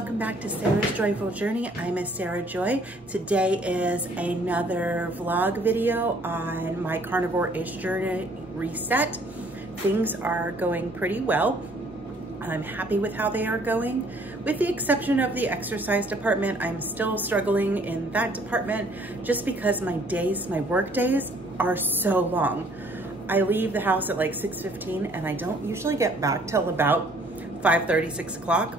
welcome back to Sarah's Joyful Journey. I'm Miss Sarah Joy. Today is another vlog video on my Carnivorish journey reset. Things are going pretty well. I'm happy with how they are going. With the exception of the exercise department, I'm still struggling in that department just because my work days are so long. I leave the house at like 6:15 and I don't usually get back till about 5:30, 6 o'clock.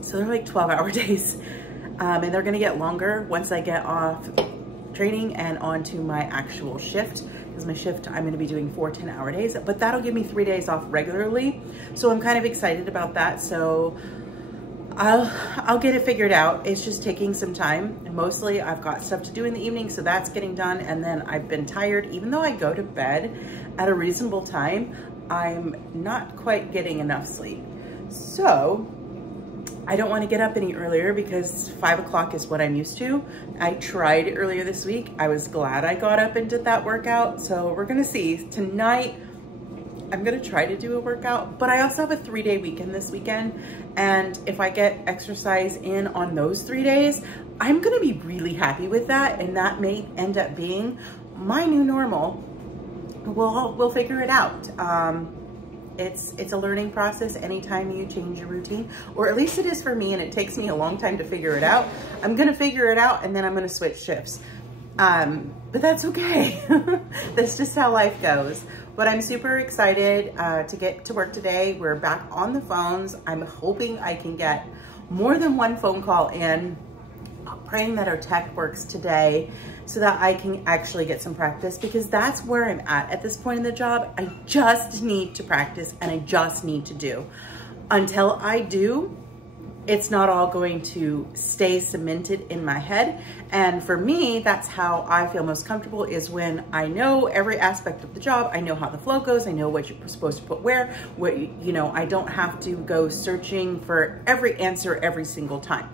So they're like 12-hour days. And they're gonna get longer once I get off training and onto my actual shift. Because my shift, I'm gonna be doing 4 10-hour days, but that'll give me 3 days off regularly. So I'm kind of excited about that. So I'll get it figured out. It's just taking some time. And mostly I've got stuff to do in the evening, so that's getting done. And then I've been tired, even though I go to bed at a reasonable time, I'm not quite getting enough sleep. So I don't want to get up any earlier because 5 o'clock is what I'm used to. I tried earlier this week. I was glad I got up and did that workout. So we're gonna see. Tonight, I'm gonna try to do a workout, but I also have a 3-day weekend this weekend. And if I get exercise in on those 3 days, I'm gonna be really happy with that. And that may end up being my new normal. We'll figure it out. It's a learning process anytime you change your routine, or at least it is for me, and it takes me a long time to figure it out. I'm gonna figure it out and then I'm gonna switch shifts. But that's okay. That's just how life goes. But I'm super excited to get to work today. We're back on the phones. I'm hoping I can get more than one phone call in. I'm praying that our tech works today so that I can actually get some practice, because that's where I'm at this point in the job. I just need to practice and I just need to do. Until I do, it's not all going to stay cemented in my head. And for me, that's how I feel most comfortable, is when I know every aspect of the job. I know how the flow goes. I know what you're supposed to put where, I don't have to go searching for every answer every single time.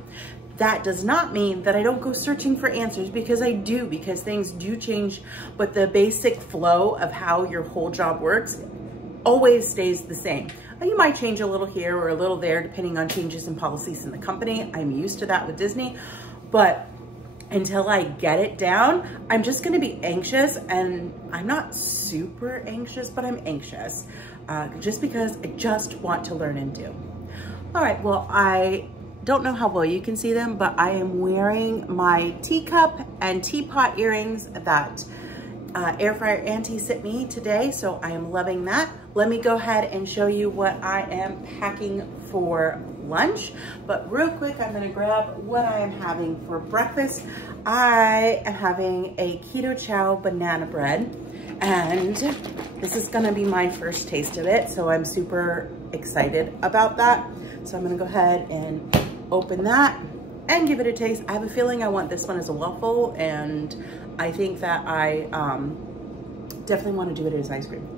That does not mean that I don't go searching for answers, because I do, because things do change, but the basic flow of how your whole job works always stays the same. You might change a little here or a little there depending on changes in policies in the company. I'm used to that with Disney, but until I get it down, I'm just gonna be anxious. And I'm not super anxious, but I'm anxious just because I just want to learn and do. All right, well, I don't know how well you can see them, but I am wearing my teacup and teapot earrings that Air Fryer Auntie sent me today, so I am loving that. Let me go ahead and show you what I am packing for lunch. But real quick, I'm gonna grab what I am having for breakfast. I am having a keto chow banana bread, and this is gonna be my first taste of it, so I'm super excited about that. So I'm gonna go ahead and open that and give it a taste. I have a feeling I want this one as a waffle, and I think that I definitely want to do it as ice cream.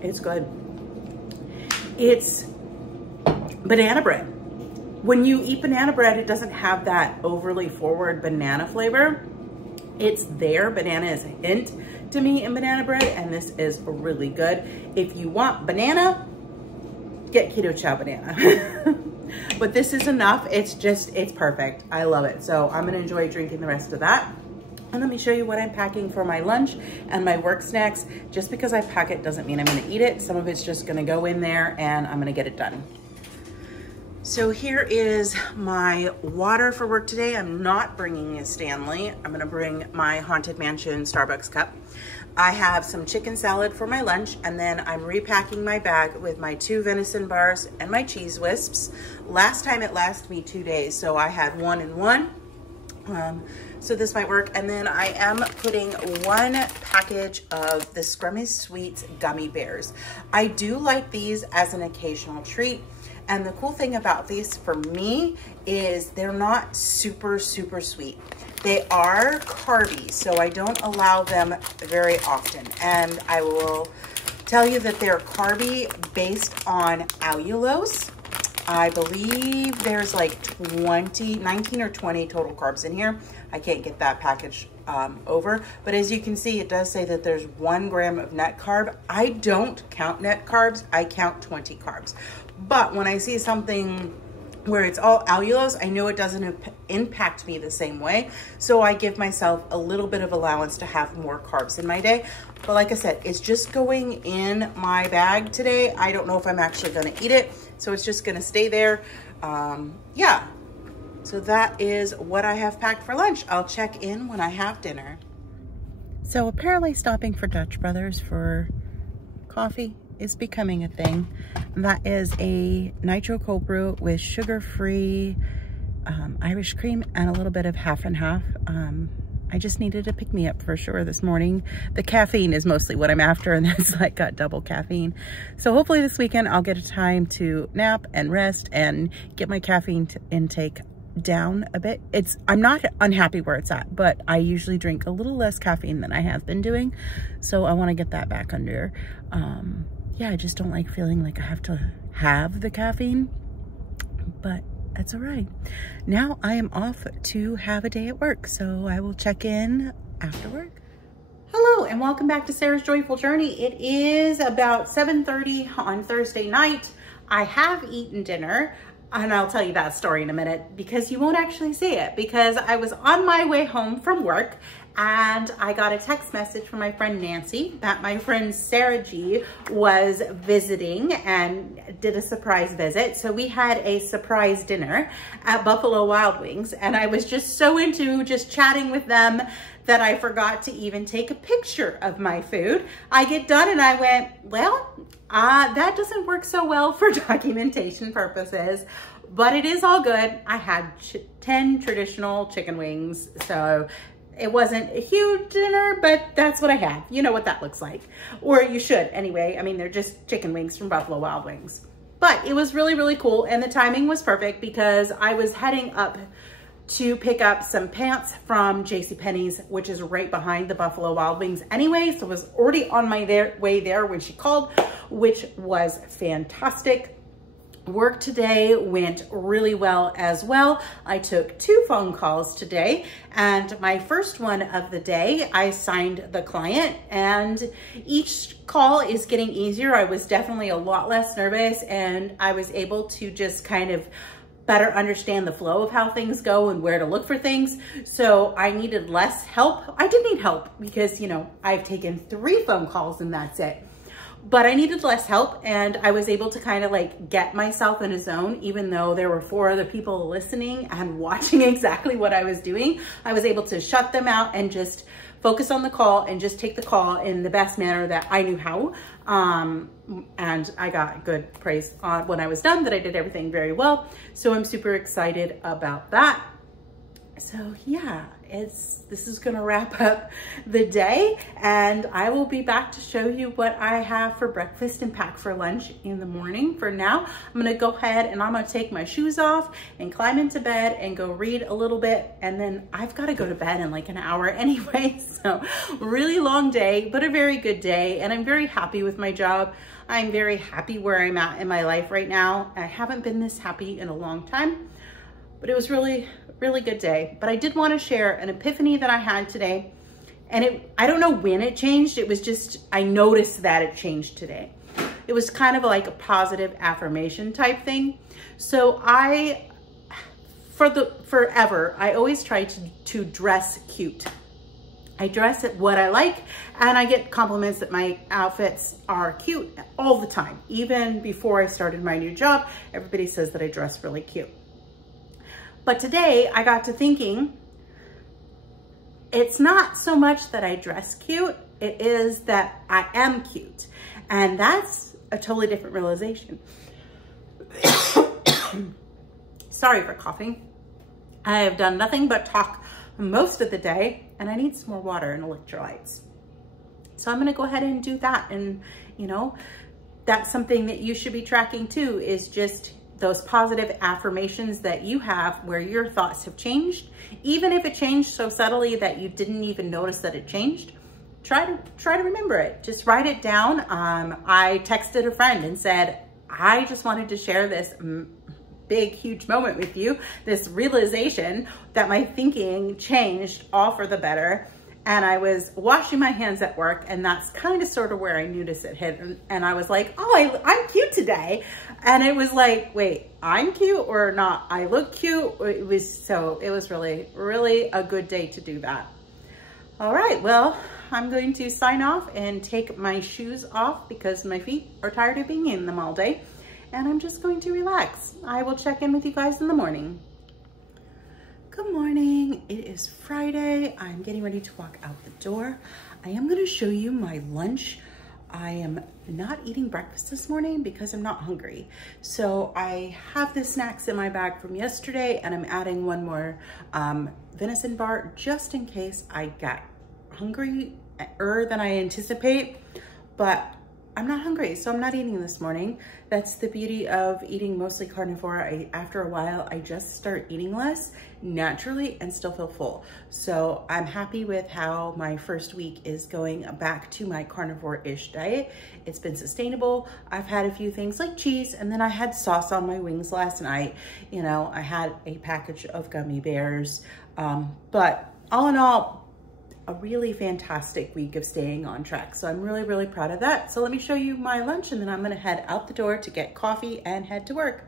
It's good. It's banana bread. When you eat banana bread, it doesn't have that overly forward banana flavor. It's there. Banana is a hint to me in banana bread, and this is really good. If you want banana, get keto chow banana. But this is enough. It's perfect. I love it. So I'm gonna enjoy drinking the rest of that. And let me show you what I'm packing for my lunch and my work snacks. Just because I pack it doesn't mean I'm gonna eat it. Some of it's just gonna go in there and I'm gonna get it done. So here is my water for work today. I'm not bringing a Stanley. I'm gonna bring my Haunted Mansion Starbucks cup. I have some chicken salad for my lunch, and then I'm repacking my bag with my 2 venison bars and my cheese wisps. Last time it lasted me 2 days, so I had 1 and 1. So this might work. And then I am putting 1 package of the Scrummy Sweets gummy bears. I do like these as an occasional treat. And the cool thing about these for me is they're not super, super sweet. They are carby, so I don't allow them very often. And I will tell you that they're carby based on allulose. I believe there's like 19 or 20 total carbs in here. I can't get that package over. But as you can see, it does say that there's 1 gram of net carb. I don't count net carbs, I count 20 carbs. But when I see something where it's all allulose, I know it doesn't impact me the same way. So I give myself a little bit of allowance to have more carbs in my day. But like I said, it's just going in my bag today. I don't know if I'm actually gonna eat it. So it's just gonna stay there. Yeah, so that is what I have packed for lunch. I'll check in when I have dinner. So apparently stopping for Dutch Brothers for coffee is becoming a thing. And that is a nitro cold brew with sugar-free Irish cream and a little bit of half and half. I just needed a pick-me-up for sure this morning. The caffeine is mostly what I'm after, and that's like got double caffeine. So hopefully this weekend I'll get a time to nap and rest and get my caffeine intake down a bit. I'm not unhappy where it's at, but I usually drink a little less caffeine than I have been doing. So I want to get that back under. Yeah, I just don't like feeling like I have to have the caffeine, but that's all right. Now I am off to have a day at work, so I will check in after work. Hello and welcome back to Sarah's Joyful Journey. It is about 7:30 on Thursday night. I have eaten dinner, and I'll tell you that story in a minute because you won't actually see it, because I was on my way home from work and I got a text message from my friend Nancy that my friend Sarah G was visiting and did a surprise visit. So we had a surprise dinner at Buffalo Wild Wings, and I was just so into just chatting with them that I forgot to even take a picture of my food. I get done and I went, well, that doesn't work so well for documentation purposes, but it is all good. I had 10 traditional chicken wings, so it wasn't a huge dinner, but that's what I had. You know what that looks like, or you should anyway. I mean, they're just chicken wings from Buffalo Wild Wings, but it was really, really cool. And the timing was perfect because I was heading up to pick up some pants from JCPenney's, which is right behind the Buffalo Wild Wings anyway. So I was already on my way there when she called, which was fantastic. Work today went really well as well. I took 2 phone calls today, and my first one of the day, I signed the client, and each call is getting easier. I was definitely a lot less nervous, and I was able to just kind of better understand the flow of how things go and where to look for things. So I needed less help. I did need help because, you know, I've taken 3 phone calls and that's it. But I needed less help, and I was able to kind of like get myself in a zone, even though there were 4 other people listening and watching exactly what I was doing. I was able to shut them out and just focus on the call and just take the call in the best manner that I knew how. And I got good praise when I was done that I did everything very well. So I'm super excited about that. So yeah, this is gonna wrap up the day, and I will be back to show you what I have for breakfast and pack for lunch in the morning. For now, I'm gonna go ahead and I'm gonna take my shoes off and climb into bed and go read a little bit, and then I've gotta go to bed in like an hour anyway. So really long day, but a very good day, and I'm very happy with my job. I'm very happy where I'm at in my life right now. I haven't been this happy in a long time, but it was really good day. But I did want to share an epiphany that I had today, and I don't know when it changed. It was just, I noticed that it changed today. It was kind of like a positive affirmation type thing. So forever, I always try to dress cute. I dress at what I like, and I get compliments that my outfits are cute all the time. Even before I started my new job, everybody says that I dress really cute. But today I got to thinking, it's not so much that I dress cute, it is that I am cute. And that's a totally different realization. Sorry for coughing. I have done nothing but talk most of the day, and I need some more water and electrolytes. So I'm gonna go ahead and do that. And you know, that's something that you should be tracking too, is just those positive affirmations that you have where your thoughts have changed. Even if it changed so subtly that you didn't even notice that it changed, try to remember it. Just write it down. I texted a friend and said, I just wanted to share this big, huge moment with you, this realization that my thinking changed all for the better. and I was washing my hands at work, and that's kind of sort of where I noticed it hit. And I was like, oh, I'm cute today. And it was like, wait, I'm cute or not? I look cute. It was really, really a good day to do that. All right, well, I'm going to sign off and take my shoes off because my feet are tired of being in them all day. And I'm just going to relax. I will check in with you guys in the morning. Good morning. It is Friday. I'm getting ready to walk out the door. I am going to show you my lunch. I am not eating breakfast this morning because I'm not hungry. So I have the snacks in my bag from yesterday, and I'm adding one more venison bar just in case I get hungrier than I anticipate. But I'm not hungry, so I'm not eating this morning. That's the beauty of eating mostly carnivore. After a while, I just start eating less naturally and still feel full. So I'm happy with how my first week is going back to my carnivore-ish diet. It's been sustainable. I've had a few things like cheese, and then I had sauce on my wings last night. You know, I had a package of gummy bears. But all in all, a really fantastic week of staying on track. So I'm really, really proud of that. So let me show you my lunch, and then I'm gonna head out the door to get coffee and head to work.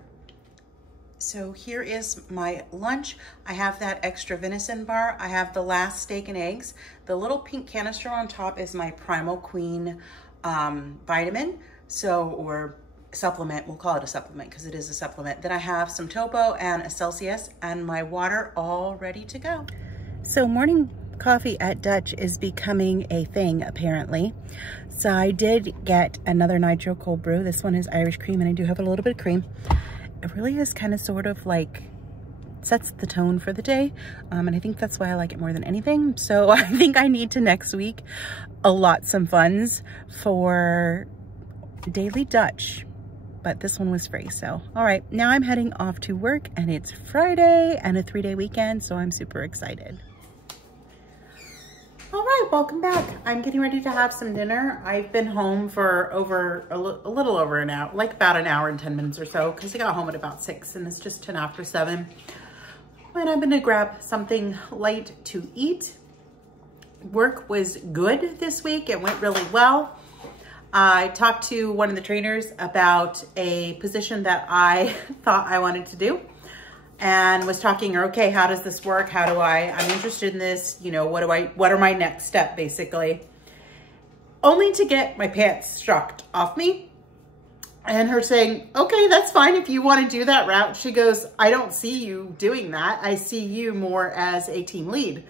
So here is my lunch. I have that extra venison bar. I have the last steak and eggs. The little pink canister on top is my Primal Queen vitamin. Or supplement, we'll call it a supplement because it is a supplement. Then I have some topo and a Celsius and my water all ready to go. So morning coffee at Dutch is becoming a thing apparently. So I did get another nitro cold brew. This one is Irish cream, and I do have a little bit of cream. It really is kind of sort of like sets the tone for the day. And I think that's why I like it more than anything. So I think I need to next week allot some funds for daily Dutch, but this one was free. So, all right, now I'm heading off to work, and it's Friday and a 3-day weekend. So I'm super excited. All right, welcome back. I'm getting ready to have some dinner. I've been home for a little over an hour, like about an hour and 10 minutes or so, because I got home at about 6 and it's just 10 after 7. And I'm gonna grab something light to eat. Work was good this week. It went really well. I talked to one of the trainers about a position that I thought I wanted to do, and was talking, okay, how does this work? I'm interested in this, you know, what are my next step basically? Only to get my pants shocked off me and her saying, okay, that's fine if you want to do that route. She goes, I don't see you doing that. I see you more as a team lead,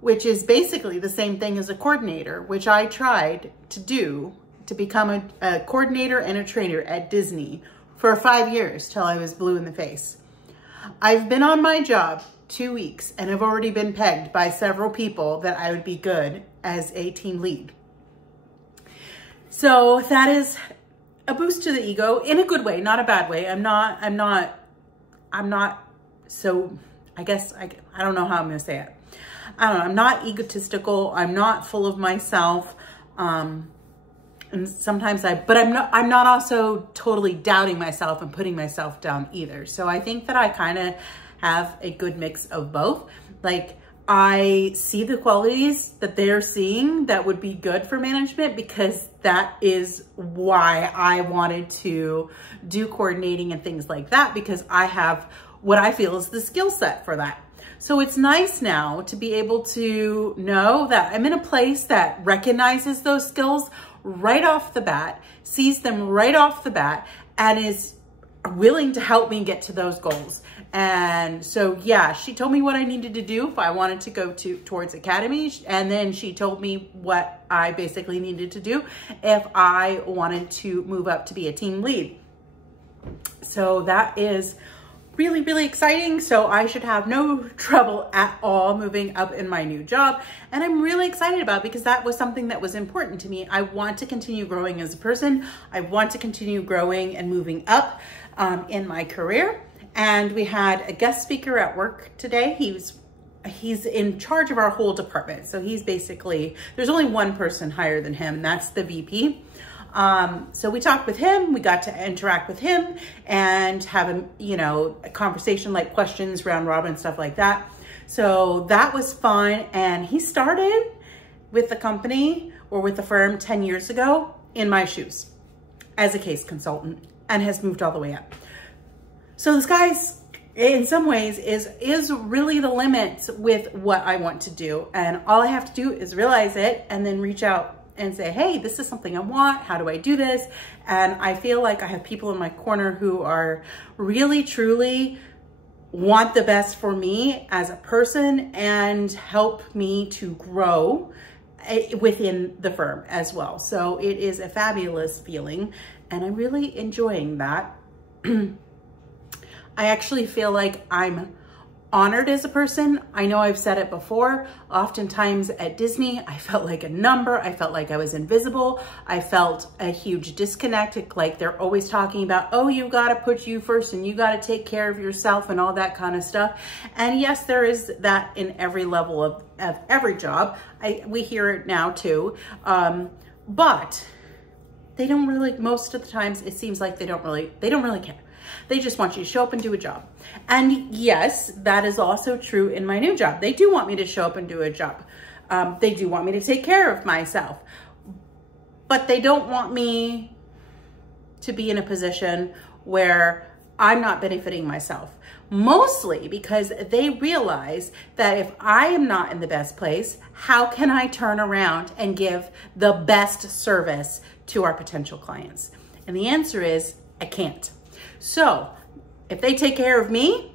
which is basically the same thing as a coordinator, which I tried to do to become a coordinator and a trainer at Disney for 5 years till I was blue in the face. I've been on my job 2 weeks and have already been pegged by several people that I would be good as a team lead. So that is a boost to the ego in a good way, not a bad way. I'm not so, I guess, I don't know how I'm gonna say it. I don't know, I'm not egotistical. I'm not full of myself. And sometimes but I'm not also totally doubting myself and putting myself down either. So I think that I kind of have a good mix of both. Like, I see the qualities that they're seeing that would be good for management, because that is why I wanted to do coordinating and things like that, because I have what I feel is the skill set for that. So it's nice now to be able to know that I'm in a place that recognizes those skills right off the bat, sees them right off the bat, and is willing to help me get to those goals. And so, yeah, she told me what I needed to do if I wanted to go towards Academy. And then she told me what I basically needed to do if I wanted to move up to be a team lead. So that is really, really exciting. So I should have no trouble at all moving up in my new job. And I'm really excited about it, because that was something that was important to me. I want to continue growing as a person. I want to continue growing and moving up in my career. And we had a guest speaker at work today. He's in charge of our whole department. So he's basically, there's only one person higher than him, and that's the VP. So we talked with him, we got to interact with him and have a conversation, like questions, round robin, stuff like that. So that was fun. And he started with the company or with the firm 10 years ago in my shoes as a case consultant and has moved all the way up. So the sky's, in some ways, is really the limit with what I want to do. And all I have to do is realize it and then reach out and say, hey, this is something I want. How do I do this? And I feel like I have people in my corner who are really, truly want the best for me as a person and help me to grow within the firm as well. So it is a fabulous feeling and I'm really enjoying that. I actually feel like I'm honored as a person. I know I've said it before. Oftentimes at Disney, I felt like a number. I felt like I was invisible. I felt a huge disconnect. Like they're always talking about, oh, you got to put you first and you got to take care of yourself and all that kind of stuff. And yes, there is that in every level of every job. We hear it now too. But they don't really, most of the times it seems like they don't really care. They just want you to show up and do a job. And yes, that is also true in my new job. They do want me to show up and do a job. They do want me to take care of myself, but they don't want me to be in a position where I'm not benefiting myself. Mostly because they realize that if I am not in the best place, how can I turn around and give the best service to our potential clients? And the answer is, I can't. So if they take care of me,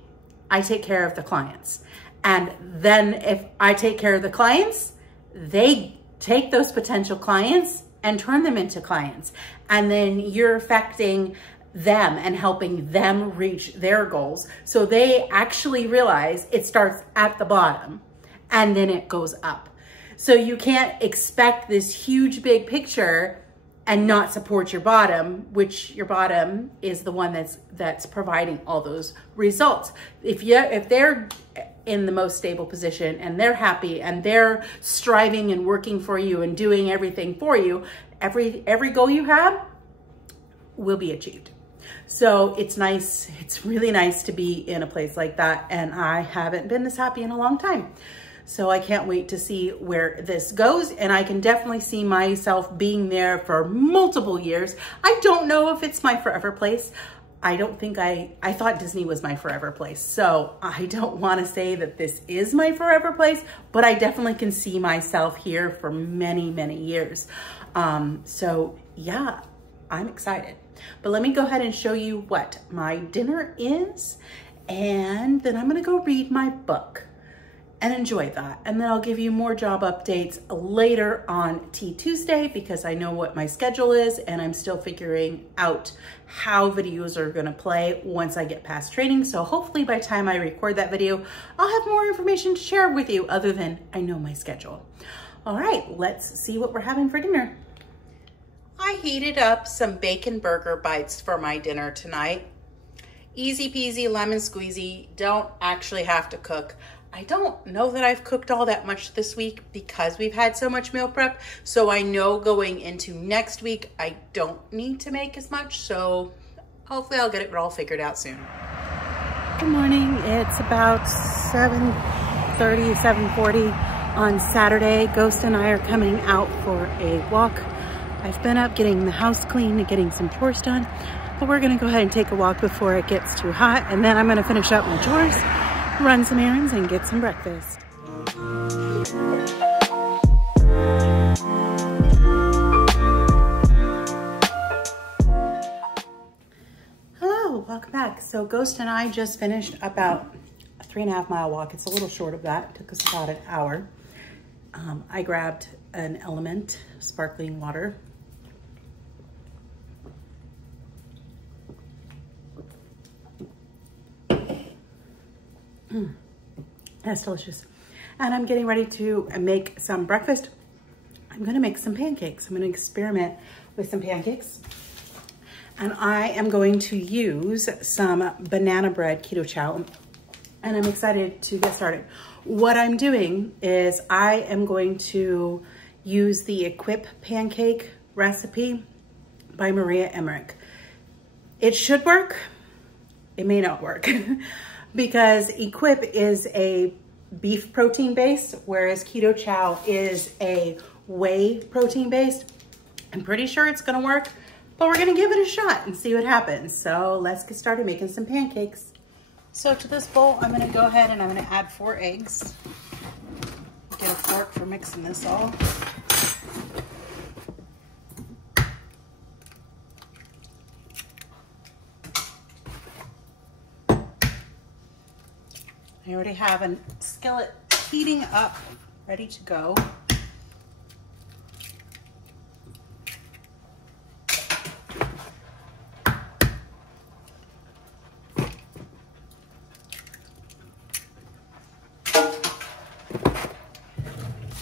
I take care of the clients. And then if I take care of the clients, they take those potential clients and turn them into clients. And then you're affecting them and helping them reach their goals. So they actually realize it starts at the bottom and then it goes up. So you can't expect this huge big picture and not support your bottom, which your bottom is the one that's providing all those results. If they're in the most stable position and they're happy and they're striving and working for you and doing everything for you, every goal you have will be achieved. So it's nice, it's really nice to be in a place like that. And I haven't been this happy in a long time. So I can't wait to see where this goes. And I can definitely see myself being there for multiple years. I don't know if it's my forever place. I thought Disney was my forever place. So I don't want to say that this is my forever place, but I definitely can see myself here for many, many years. So yeah, I'm excited. But let me go ahead and show you what my dinner is. And then I'm going to go read my book and enjoy that. And then I'll give you more job updates later on Tea Tuesday because I know what my schedule is and I'm still figuring out how videos are gonna play once I get past training. So hopefully by the time I record that video, I'll have more information to share with you other than I know my schedule. All right, let's see what we're having for dinner. I heated up some bacon burger bites for my dinner tonight. Easy peasy, lemon squeezy, don't actually have to cook. I don't know that I've cooked all that much this week because we've had so much meal prep. So I know going into next week, I don't need to make as much. So hopefully I'll get it all figured out soon. Good morning. It's about 7:30, 7:40 on Saturday. Ghost and I are coming out for a walk. I've been up getting the house clean and getting some chores done, but we're gonna go ahead and take a walk before it gets too hot. And then I'm gonna finish up my chores, run some errands, and get some breakfast. Hello, welcome back. So Ghost and I just finished about a 3.5 mile walk. It's a little short of that. It took us about an hour. I grabbed an Element sparkling water. That's delicious. And I'm getting ready to make some breakfast. I'm gonna make some pancakes. I'm gonna experiment with some pancakes. And I am going to use some banana bread keto chow. And I'm excited to get started. What I'm doing is I am going to use the Equip pancake recipe by Maria Emmerich. It should work. It may not work. Because Equip is a beef protein based, whereas keto chow is a whey protein based. I'm pretty sure it's gonna work, but we're gonna give it a shot and see what happens. So let's get started making some pancakes. So to this bowl, I'm gonna go ahead and I'm gonna add 4 eggs. Get a fork for mixing this all. I already have a skillet heating up, ready to go.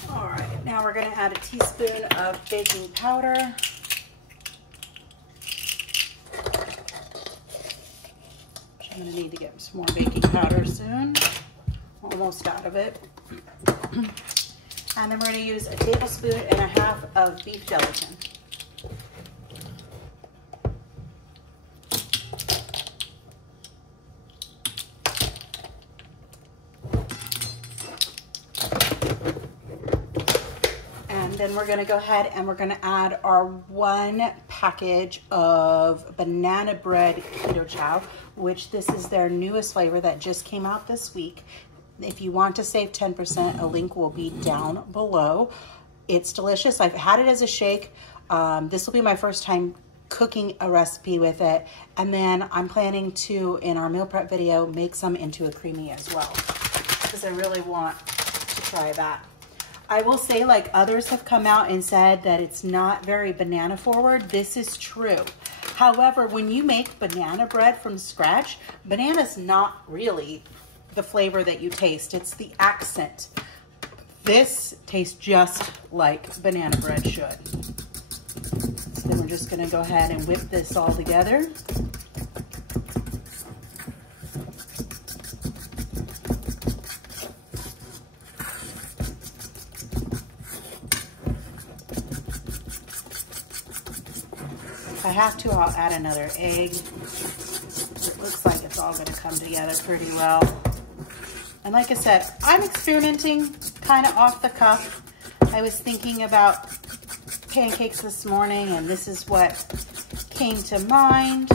All right, now we're going to add a teaspoon of baking powder. I'm going to need to get some more baking powder soon. Almost out of it. And then we're going to use 1.5 tablespoons of beef gelatin. And then we're going to go ahead and we're going to add our 1 package of banana bread keto chow, which this is their newest flavor that just came out this week. If you want to save 10%, a link will be down below. It's delicious. I've had it as a shake. This will be my first time cooking a recipe with it. And then I'm planning to, in our meal prep video, make some into a creamy as well, because I really want to try that. I will say, like others have come out and said that it's not very banana forward. This is true. However, when you make banana bread from scratch, banana's not really the flavor that you taste. It's the accent. This tastes just like banana bread should. So then we're just gonna go ahead and whip this all together. If I have to, I'll add another egg. It looks like it's all gonna come together pretty well. And like I said, I'm experimenting kind of off the cuff. I was thinking about pancakes this morning and this is what came to mind.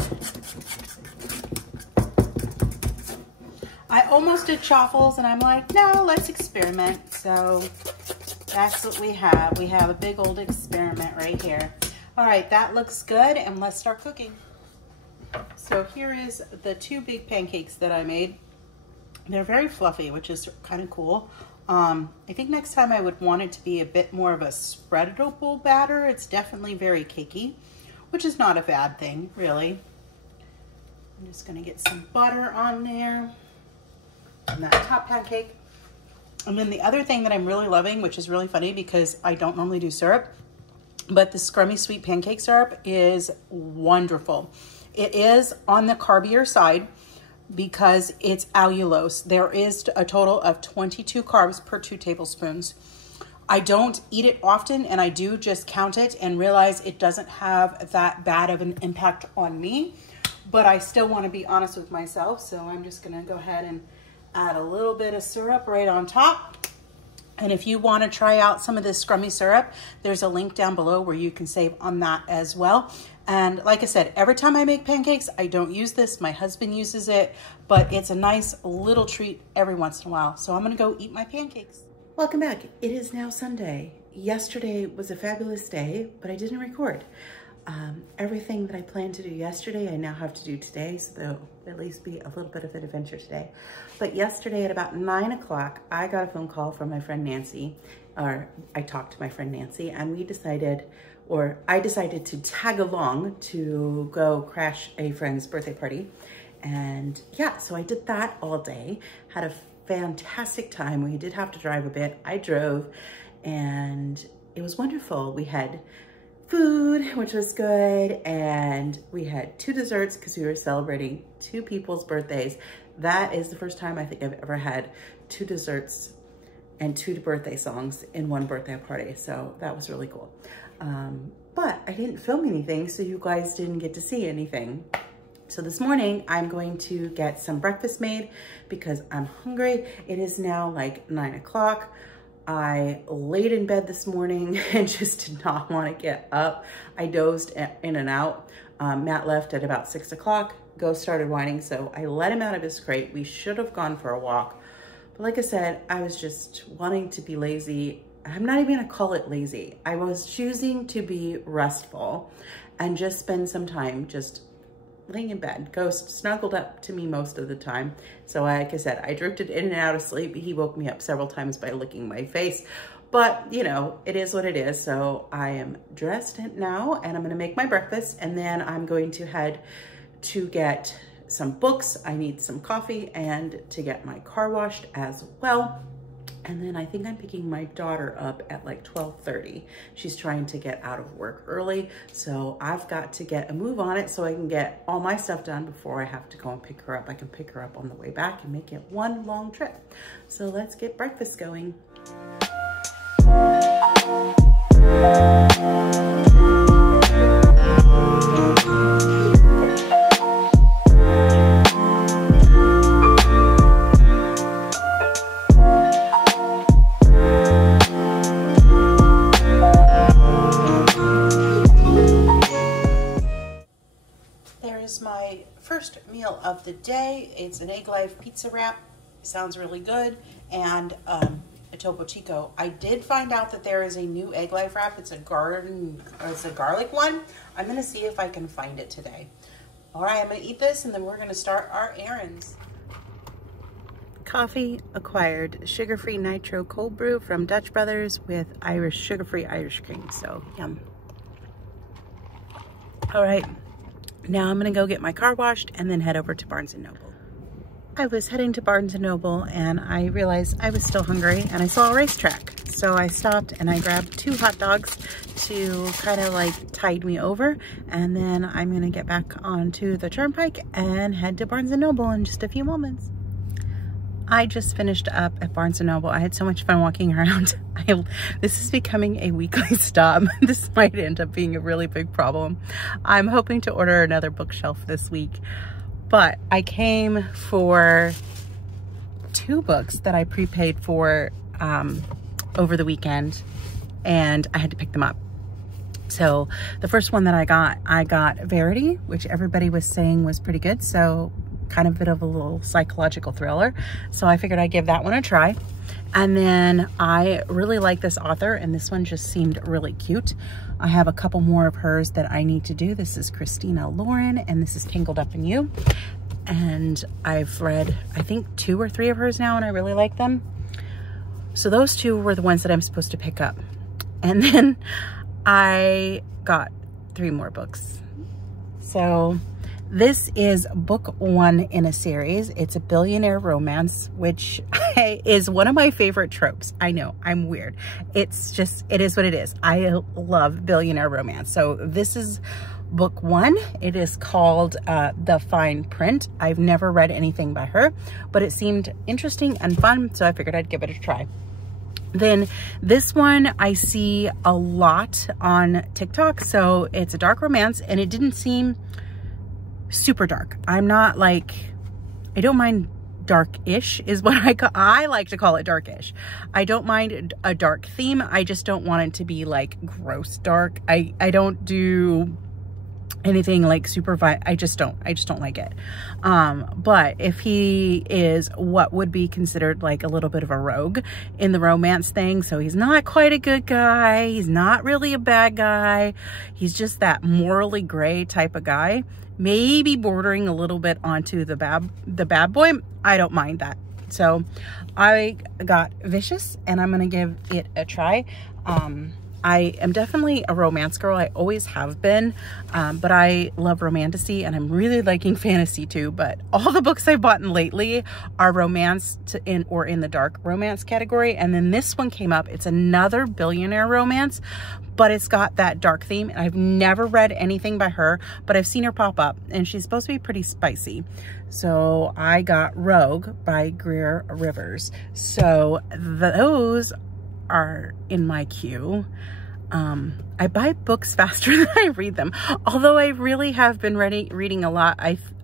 I almost did chaffles and I'm like, no, let's experiment. So that's what we have. We have a big old experiment right here. All right, that looks good and let's start cooking. So here is the 2 big pancakes that I made. They're very fluffy, which is kind of cool. I think next time I would want it to be a bit more of a spreadable batter. It's definitely very cakey, which is not a bad thing, really. I'm just gonna get some butter on there on that top pancake. And then the other thing that I'm really loving, which is really funny because I don't normally do syrup, but the Scrummy Sweet Pancake syrup is wonderful. It is on the carbier side, because it's allulose. There is a total of 22 carbs per 2 tablespoons. I don't eat it often, and I do just count it and realize it doesn't have that bad of an impact on me, but I still want to be honest with myself, so I'm just gonna go ahead and add a little bit of syrup right on top. And if you want to try out some of this Scrummy syrup, there's a link down below where you can save on that as well. And like I said, every time I make pancakes, I don't use this. My husband uses it, but it's a nice little treat every once in a while. So I'm gonna go eat my pancakes. Welcome back. It is now Sunday. Yesterday was a fabulous day, but I didn't record. Everything that I planned to do yesterday, I now have to do today, so there'll at least be a little bit of an adventure today. But yesterday at about 9 o'clock, I got a phone call from my friend Nancy, or I talked to my friend Nancy, and we decided, or I decided to tag along to go crash a friend's birthday party. And yeah, so I did that all day, had a fantastic time. We did have to drive a bit. I drove and it was wonderful. We had food, which was good, and we had 2 desserts because we were celebrating 2 people's birthdays. That is the first time I think I've ever had 2 desserts and 2 birthday songs in one birthday party, so that was really cool. But I didn't film anything, so you guys didn't get to see anything. So this morning I'm going to get some breakfast made because I'm hungry. It is now like 9 o'clock. I laid in bed this morning and just did not want to get up. I dozed in and out. Matt left at about 6 o'clock. Ghost started whining, so I let him out of his crate. We should have gone for a walk. But like I said, I was just wanting to be lazy. I'm not even gonna call it lazy. I was choosing to be restful and just spend some time just laying in bed. Ghost snuggled up to me most of the time. So like I said, I drifted in and out of sleep. He woke me up several times by licking my face. But you know, it is what it is. So I am dressed now and I'm gonna make my breakfast and then I'm going to head to get some books. I need some coffee and to get my car washed as well. And then I think I'm picking my daughter up at like 12:30. She's trying to get out of work early. So I've got to get a move on it so I can get all my stuff done before I have to go and pick her up. I can pick her up on the way back and make it one long trip. So let's get breakfast going. My first meal of the day. It's an Egg Life pizza wrap. Sounds really good. And a Topo Chico. I did find out that there is a new Egg Life wrap. It's a garlic one. I'm gonna see if I can find it today. All right, I'm gonna eat this and then we're gonna start our errands. Coffee acquired, sugar-free nitro cold brew from Dutch Brothers with sugar-free Irish cream. So yum. All right. Now I'm gonna go get my car washed and then head over to Barnes & Noble. I was heading to Barnes & Noble and I realized I was still hungry and I saw a racetrack. So I stopped and I grabbed 2 hot dogs to kind of like tide me over. And then I'm gonna get back onto the turnpike and head to Barnes & Noble in just a few moments. I just finished up at Barnes & Noble. I had so much fun walking around. This is becoming a weekly stop. This might end up being a really big problem. I'm hoping to order another bookshelf this week, but I came for 2 books that I prepaid for over the weekend and I had to pick them up. So the first one that I got Verity, which everybody was saying was pretty good. So kind of a bit of a little psychological thriller. So I figured I'd give that one a try. And then I really like this author and this one just seemed really cute. I have a couple more of hers that I need to do. This is Christina Lauren and this is Tangled Up in You. And I've read, I think 2 or 3 of hers now and I really like them. So those 2 were the ones that I'm supposed to pick up. And then I got 3 more books. So this is book 1 in a series. It's a billionaire romance, which is one of my favorite tropes. I know, I'm weird. It's just, it is what it is. I love billionaire romance. So this is book 1. It is called The Fine Print. I've never read anything by her, but it seemed interesting and fun, so I figured I'd give it a try. Then this one I see a lot on TikTok. So it's a dark romance and it didn't seem super dark. I'm not like, I don't mind dark-ish is what I like to call it, dark-ish. I don't mind a dark theme. I just don't want it to be like gross dark. I don't do anything like super violent. I just don't like it. But if he is what would be considered like a little bit of a rogue in the romance thing, so he's not quite a good guy, he's not really a bad guy, he's just that morally gray type of guy, maybe bordering a little bit onto the bad boy, I don't mind that. So I got Vicious and I'm gonna give it a try. I am definitely a romance girl. I always have been, but I love romantasy and I'm really liking fantasy too. But all the books I've bought lately are romance in the dark romance category. And then this one came up. It's another billionaire romance, but it's got that dark theme. And I've never read anything by her, but I've seen her pop up and she's supposed to be pretty spicy. So I got Rogue by Greer Rivers. So those are in my queue. I buy books faster than I read them. Although I really have been reading a lot.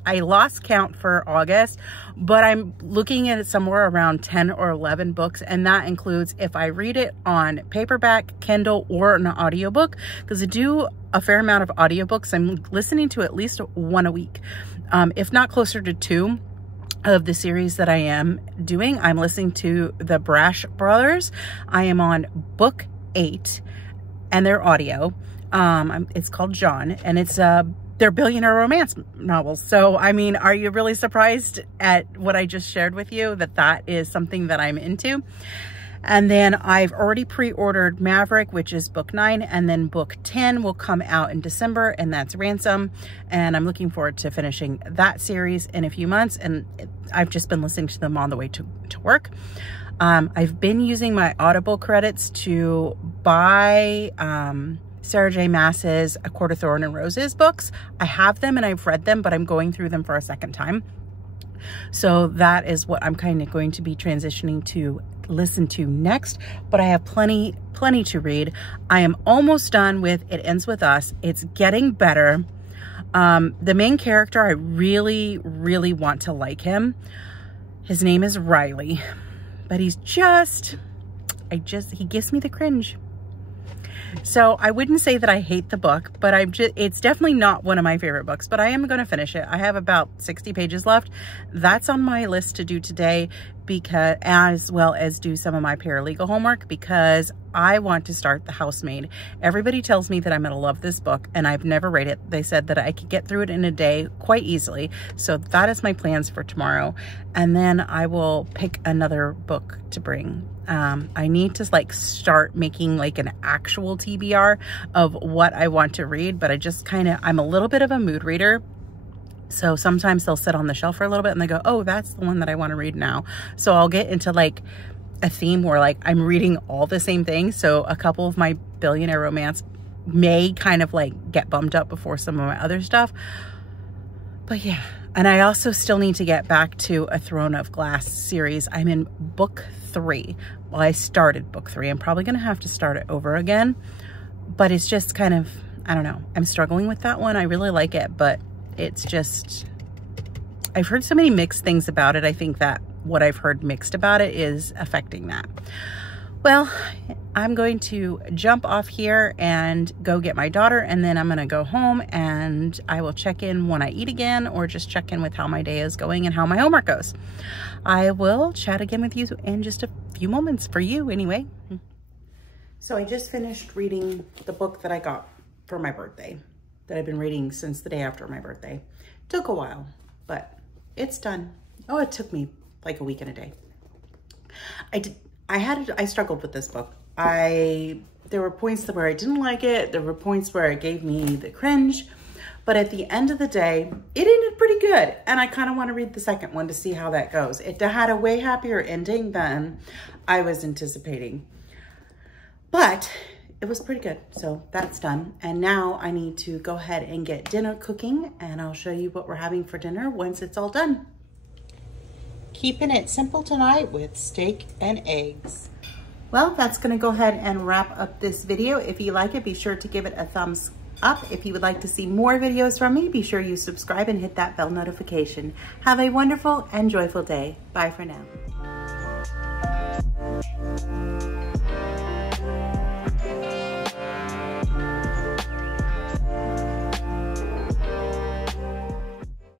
I lost count for August, but I'm looking at it somewhere around 10 or 11 books. And that includes if I read it on paperback, Kindle, or an audiobook, because I do a fair amount of audiobooks. I'm listening to at least one a week, if not closer to 2 of the series that I am doing. I'm listening to the Brash Brothers. I am on book 8 and their audio. It's called John, and it's they're billionaire romance novels. So, I mean, are you really surprised at what I just shared with you, that that is something that I'm into? And then I've already pre-ordered Maverick, which is book 9, and then book 10 will come out in December, and that's Ransom. And I'm looking forward to finishing that series in a few months. And I've just been listening to them on the way to work. I've been using my Audible credits to buy Sarah J. Maas's A Court of Thorn and Roses books. I have them and I've read them, but I'm going through them for a second time. So that is what I'm kind of going to be transitioning to listen to next, but I have plenty to read. I am almost done with It Ends With Us. It's getting better. The main character, I really want to like him. His name is Riley, but he's he gives me the cringe. So I wouldn't say that I hate the book, but it's definitely not one of my favorite books, but I am going to finish it. I have about 60 pages left. That's on my list to do today, because as well as do some of my paralegal homework, because I want to start The Housemaid. Everybody tells me that I'm going to love this book, and I've never read it. They said that I could get through it in a day quite easily. So that is my plans for tomorrow. And then I will pick another book to bring. I need to like start making like an actual TBR of what I want to read, but I'm a little bit of a mood reader. So sometimes they'll sit on the shelf for a little bit and they go, oh, that's the one that I want to read now. So I'll get into like a theme where like I'm reading all the same things. So a couple of my billionaire romance may kind of like get bumped up before some of my other stuff. But yeah, and I also still need to get back to A Throne of Glass series. I'm in book 3. Well, I started book 3. I'm probably going to have to start it over again, but it's just kind of, I don't know. I'm struggling with that one. I really like it, but it's just, I've heard so many mixed things about it. I think that what I've heard mixed about it is affecting that. Well, I'm going to jump off here and go get my daughter, and then I'm going to go home and I will check in when I eat again, or just check in with how my day is going and how my homework goes. I will chat again with you in just a few moments, for you anyway. So I just finished reading the book that I got for my birthday, that I've been reading since the day after my birthday. Took a while, but it's done. Oh, it took me like a week and a day. I struggled with this book. There were points where I didn't like it. There were points where it gave me the cringe, but at the end of the day, it ended pretty good. And I kind of want to read the second one to see how that goes. It had a way happier ending than I was anticipating, but it was pretty good. So that's done. And now I need to go ahead and get dinner cooking, and I'll show you what we're having for dinner once it's all done. Keeping it simple tonight with steak and eggs. Well, that's going to go ahead and wrap up this video. If you like it, be sure to give it a thumbs up. If you would like to see more videos from me, be sure you subscribe and hit that bell notification. Have a wonderful and joyful day. Bye for now.